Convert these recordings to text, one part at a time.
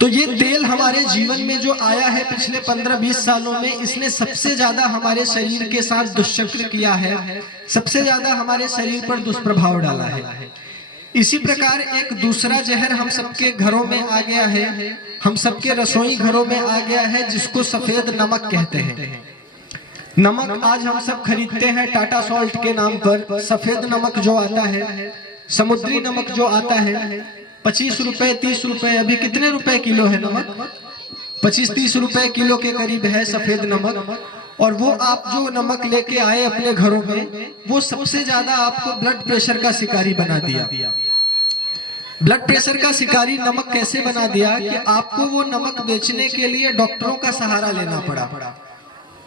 तो ये तेल हमारे जीवन में जो आया है पिछले 15-20 सालों में, इसने सबसे ज्यादा हमारे शरीर के साथ दुष्चक्र किया है, सबसे ज्यादा हमारे शरीर पर दुष्प्रभाव डाला है। इसी प्रकार एक दूसरा जहर हम सबके घरों में आ गया है, हम सबके रसोई घरों में आ गया है, जिसको सफेद नमक कहते हैं। नमक आज हम सब खरीदते हैं टाटा सॉल्ट के नाम पर। सफेद नमक जो आता है, समुद्री नमक जो आता है, 25 रुपए 30 रुपए, अभी कितने रुपए किलो है नमक? 25-30 रुपए किलो के करीब है सफेद नमक। और वो आप जो नमक लेके आए अपने घरों में, वो सबसे ज्यादा आपको ब्लड प्रेशर का शिकारी बना दिया। ब्लड प्रेशर का शिकारी नमक कैसे बना दिया कि आपको वो नमक बेचने के लिए डॉक्टरों का सहारा लेना पड़ा,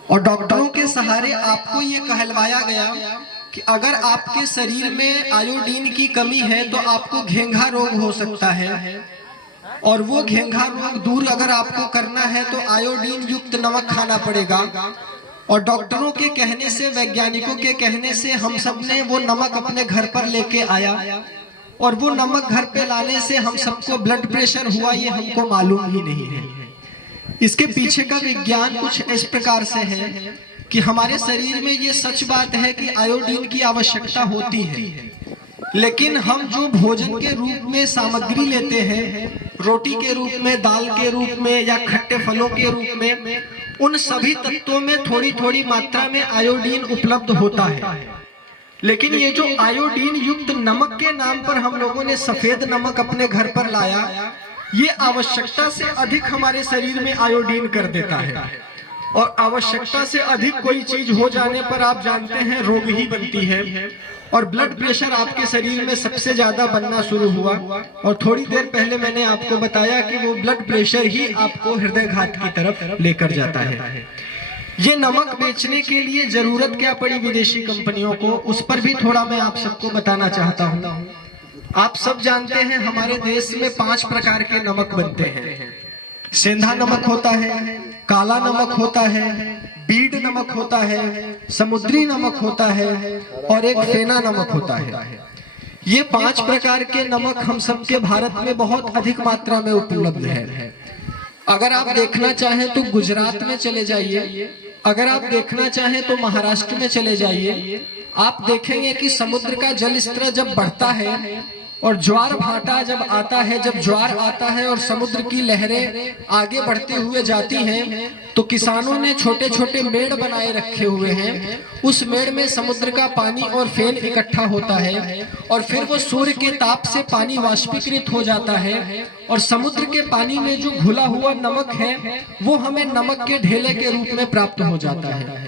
और डॉक्टरों के सहारे आपको ये कहलवाया गया कि अगर आपके शरीर में आयोडीन की कमी है तो आपको घेंघा रोग हो सकता है, और वो घेंघा रोग दूर अगर आपको करना है तो आयोडीन युक्त नमक खाना पड़ेगा। और डॉक्टरों के कहने से, वैज्ञानिकों के कहने से हम सब ने वो नमक अपने घर पर लेके आया, और वो नमक घर पे लाने से हम सबको ब्लड प्रेशर हुआ ये हमको मालूम ही नहीं है। इसके पीछे का विज्ञान कुछ इस प्रकार से है कि हमारे शरीर में ये सच बात है कि आयोडीन की आवश्यकता होती है, लेकिन हम जो भोजन के रूप में सामग्री लेते हैं, रोटी के रूप में, दाल के रूप में, या खट्टे फलों के रूप में, उन सभी तत्वों में थोड़ी थोड़ी मात्रा में आयोडीन उपलब्ध होता है। लेकिन ये जो आयोडीन युक्त नमक के नाम पर हम लोगों ने सफेद नमक अपने घर पर लाया, ये आवश्यकता से अधिक हमारे शरीर में आयोडीन कर देता है। और आवश्यकता से अधिक कोई चीज हो जाने पर आप जानते हैं रोग ही बनती है, और ब्लड प्रेशर आपके शरीर में सबसे ज्यादा बनना शुरू हुआ। और थोड़ी देर पहले मैंने आपको बताया कि वो ब्लड प्रेशर ही आपको हृदयघात की तरफ लेकर जाता है। ये नमक बेचने के लिए जरूरत क्या पड़ी विदेशी कंपनियों को, उस पर भी थोड़ा मैं आप सबको बताना चाहता हूँ। आप सब जानते हैं हमारे देश में 5 प्रकार के नमक बनते हैं। सेंधा नमक होता है, काला नमक होता है, बीड नमक होता है, समुद्री नमक होता है, और एक फेना नमक होता है। ये 5 प्रकार के नमक हम सबके भारत में बहुत अधिक मात्रा में उपलब्ध है। अगर आप देखना चाहें तो गुजरात में चले जाइए, अगर आप देखना चाहें तो महाराष्ट्र में चले जाइए, आप देखेंगे कि समुद्र का जल स्तर जब बढ़ता है और ज्वार भाटा जब आता है, जब ज्वार आता है और समुद्र की लहरें आगे बढ़ते हुए जाती हैं, तो किसानों ने छोटे छोटे मेड़ बनाए रखे हुए हैं। उस मेड़ में समुद्र का पानी और फेन इकट्ठा होता है, और फिर वो सूर्य के ताप से पानी वाष्पीकृत हो जाता है, और समुद्र के पानी में जो घुला हुआ नमक है वो हमें नमक के ढेले के रूप में प्राप्त हो जाता है।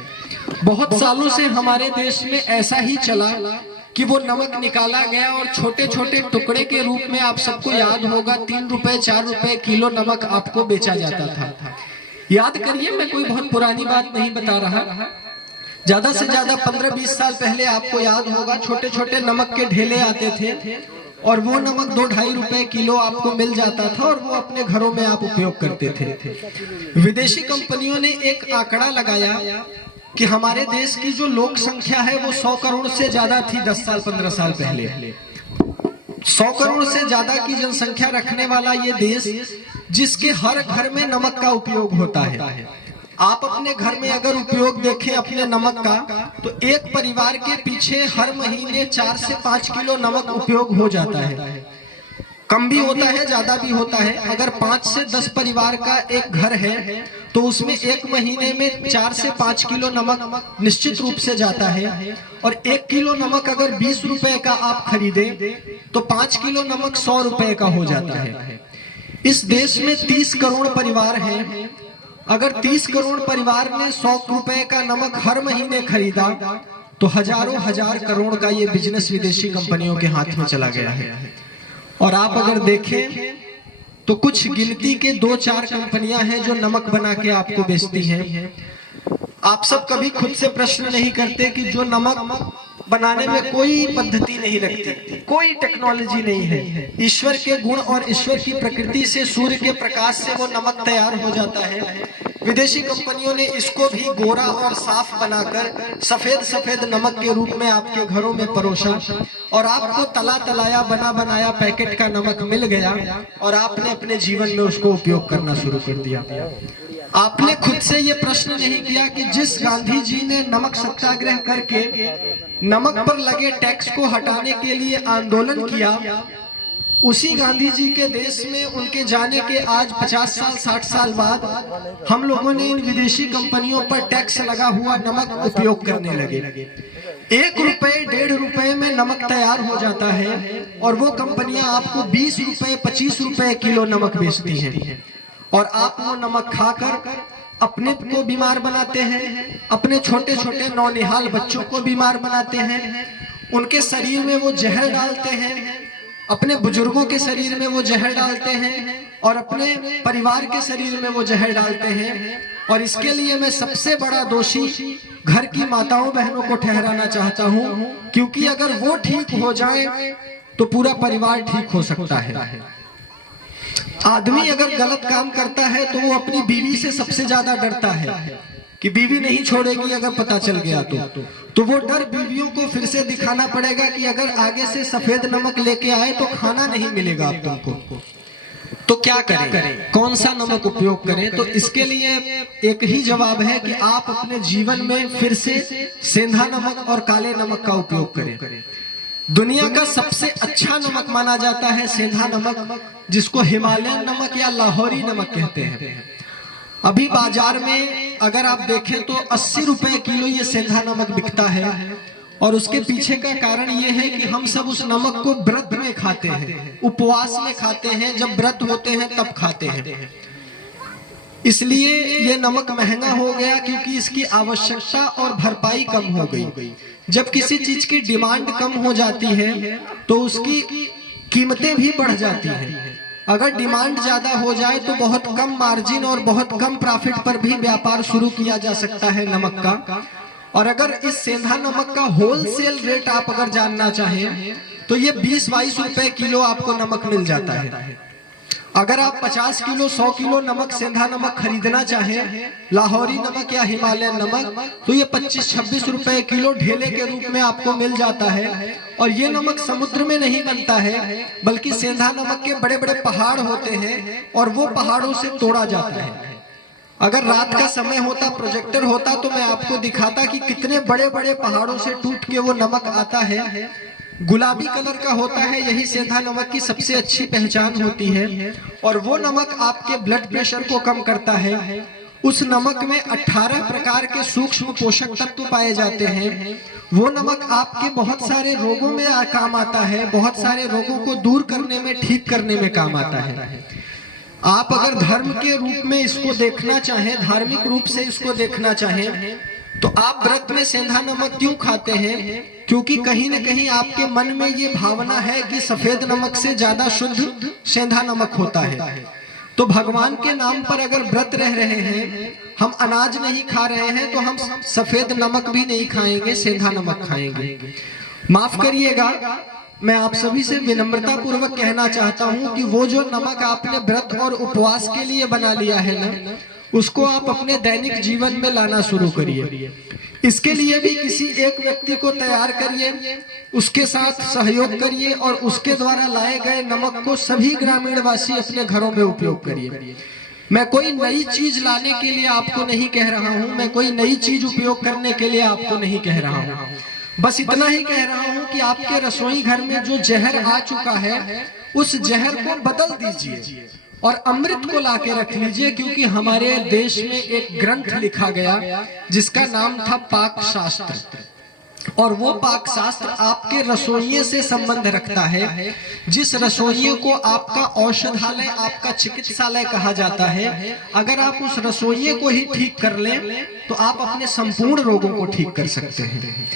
बहुत सालों से हमारे देश में ऐसा ही चला कि वो नमक निकाला गया और छोटे छोटे टुकड़े के रूप में, आप सबको याद होगा 3 रुपए 4 रुपए किलो नमक आपको बेचा जाता था। याद करिए, मैं कोई बहुत पुरानी बात नहीं बता रहा, ज्यादा से ज्यादा 15-20 साल पहले आपको याद होगा छोटे छोटे नमक के ढेले आते थे, और वो नमक 2-2.5 रुपए किलो आपको मिल जाता था, और वो अपने घरों में आप उपयोग करते थे। विदेशी कंपनियों ने एक आंकड़ा लगाया कि हमारे देश की जो लोक संख्या है वो 100 करोड़ से ज्यादा थी 10 साल 15 साल पहले। 100 करोड़ से ज्यादा की जनसंख्या रखने वाला ये देश, जिसके हर घर में नमक का उपयोग होता है। आप अपने घर में अगर उपयोग देखें अपने नमक का, तो एक परिवार के पीछे हर महीने 4 से 5 किलो नमक उपयोग हो जाता है। कम भी होता है, ज्यादा भी होता है। अगर 5 से 10 परिवार का एक घर है तो उसमें एक महीने में 4 से 5 किलो नमक निश्चित रूप से जाता है। और 1 किलो नमक अगर 20 रुपए का आप खरीदे तो 5 किलो नमक 100 रुपए का हो जाता है। इस देश में 30 करोड़ परिवार हैं। अगर 30 करोड़ परिवार ने 100 रुपए का नमक हर महीने खरीदा तो हजारों हजार करोड़ का ये बिजनेस विदेशी कंपनियों के हाथ में चला गया है। और आप अगर देखें तो कुछ गिनती के 2-4 कंपनियां हैं जो नमक बना के आपको बेचती हैं। आप सब कभी खुद से प्रश्न नहीं करते कि जो नमक बनाने में कोई पद्धति नहीं लगती, कोई टेक्नोलॉजी नहीं है, ईश्वर के गुण और ईश्वर की प्रकृति से, सूर्य के प्रकाश से वो नमक तैयार हो जाता है। विदेशी कंपनियों ने इसको भी गोरा और साफ बनाकर सफेद सफेद नमक के रूप में आपके घरों में परोसा और आपको तला तलाया बना बनाया पैकेट का नमक मिल गया और आपने अपने जीवन में उसको उपयोग करना शुरू कर दिया। आपने खुद से ये प्रश्न नहीं किया कि जिस गांधी जी ने नमक सत्याग्रह करके नमक पर लगे टैक्स को हटाने के लिए आंदोलन किया, उसी गांधी जी के देश में उनके जाने के आज 50 साल 60 साल बाद हम लोगों ने इन विदेशी कंपनियों पर टैक्स लगा हुआ नमक उपयोग करने लगे। 1 रुपए 1.5 रुपए में नमक तैयार हो जाता है और वो कंपनियां आपको 20 रुपए 25 रुपए किलो नमक बेचती हैं और आप वो नमक खाकर अपने को बीमार बनाते हैं, अपने छोटे छोटे नौनिहाल बच्चों को बीमार बनाते हैं, उनके शरीर में वो जहर डालते हैं, अपने बुजुर्गों के शरीर में वो जहर डालते हैं और अपने परिवार के शरीर में वो जहर डालते हैं। और इसके लिए मैं सबसे बड़ा दोषी घर की माताओं बहनों को ठहराना चाहता हूं, क्योंकि अगर वो ठीक हो जाए तो पूरा परिवार ठीक हो सकता है। आदमी अगर गलत काम करता है तो वो अपनी बीवी से सबसे ज्यादा डरता है कि बीवी नहीं छोड़ेगी अगर पता चल गया तो वो डर बीवियों को फिर से दिखाना पड़ेगा कि अगर आगे से सफेद नमक लेके आए तो खाना नहीं मिलेगा आप तुमको। तो क्या करें, कौन सा नमक उपयोग करें? तो इसके लिए एक ही जवाब है कि आप अपने जीवन में फिर से सेंधा नमक और काले नमक का उपयोग करें। दुनिया का सबसे अच्छा नमक माना जाता है सेंधा नमक, जिसको हिमालयन नमक या लाहौरी नमक कहते हैं। अभी बाजार में अगर आप देखें तो 80 रुपए किलो ये सेंधा नमक बिकता है और उसके पीछे का कारण ये है कि हम सब उस नमक को व्रत में खाते हैं, उपवास में खाते हैं, जब व्रत होते हैं तब खाते हैं। इसलिए ये नमक महंगा हो गया क्योंकि इसकी आवश्यकता और भरपाई कम हो गई। जब किसी चीज की डिमांड कम हो जाती है तो उसकी कीमतें भी बढ़ जाती हैं। अगर डिमांड ज्यादा हो जाए तो बहुत कम मार्जिन और बहुत कम प्रॉफिट पर भी व्यापार शुरू किया जा सकता है नमक का। और अगर इस सेंधा नमक का होलसेल रेट आप अगर जानना चाहें तो ये 20-22 रुपए किलो आपको नमक मिल जाता है। अगर आप 50 किलो 100 किलो नमक सेंधा नमक खरीदना चाहें, लाहौरी नमक या हिमालयन नमक, तो ये 25-26 रुपए किलो ढेले के रूप में आपको मिल जाता है। और ये नमक समुद्र में नहीं बनता है बल्कि सेंधा नमक के बड़े बड़े पहाड़ होते हैं और वो पहाड़ों से तोड़ा जाता है। अगर रात का समय होता, प्रोजेक्टर होता, तो मैं आपको दिखाता कि कितने बड़े बड़े पहाड़ों से टूट के वो नमक आता है। गुलाबी कलर का होता है, यही सेंधा नमक की सबसे अच्छी पहचान होती है। और वो नमक आपके ब्लड प्रेशर को कम करता है। उस नमक में 18 प्रकार के सूक्ष्म पोषक तत्व पाए जाते हैं। वो नमक आपके बहुत सारे रोगों में काम आता है, बहुत सारे रोगों को दूर करने में, ठीक करने में काम आता है। आप अगर धर्म के रूप में इसको देखना चाहें, धार्मिक रूप से इसको देखना चाहें, तो आप व्रत में सेंधा नमक क्यों खाते हैं? क्योंकि कहीं न कहीं आपके मन में ये भावना है कि सफेद नमक से ज्यादा शुद्ध सेंधा नमक होता है। तो भगवान के नाम पर अगर व्रत रह रहे हैं, हम अनाज नहीं खा रहे हैं, तो हम सफेद नमक भी नहीं खाएंगे, सेंधा नमक खाएंगे। माफ करिएगा, मैं आप सभी से विनम्रता पूर्वक कहना चाहता हूं कि वो जो नमक आपने व्रत और उपवास के लिए बना लिया है ना, उसको आप अपने दैनिक जीवन में लाना शुरू करिए। इसके लिए भी किसी एक व्यक्ति को तैयार करिए, उसके साथ सहयोग करिए और उसके द्वारा लाए गए नमक को सभी ग्रामीण वासी अपने घरों में उपयोग करिए। मैं कोई नई चीज लाने के लिए आपको नहीं कह रहा हूं, मैं कोई नई चीज उपयोग करने के लिए आपको नहीं कह रहा हूं। बस इतना ही कह रहा हूं कि आपके रसोई घर में जो जहर आ चुका है, उस जहर को बदल दीजिए और अमृत को लाके रख लीजिए। क्योंकि हमारे देश में एक ग्रंथ लिखा गया जिसका नाम था पाक शास्त्र, और वो पाक शास्त्र आपके रसोइये से संबंध रखता है। जिस रसोइये को आपका औषधालय, आपका चिकित्सालय कहा जाता है, अगर आप उस रसोइये को ही ठीक कर लें तो आप अपने संपूर्ण रोगों को ठीक कर सकते हैं।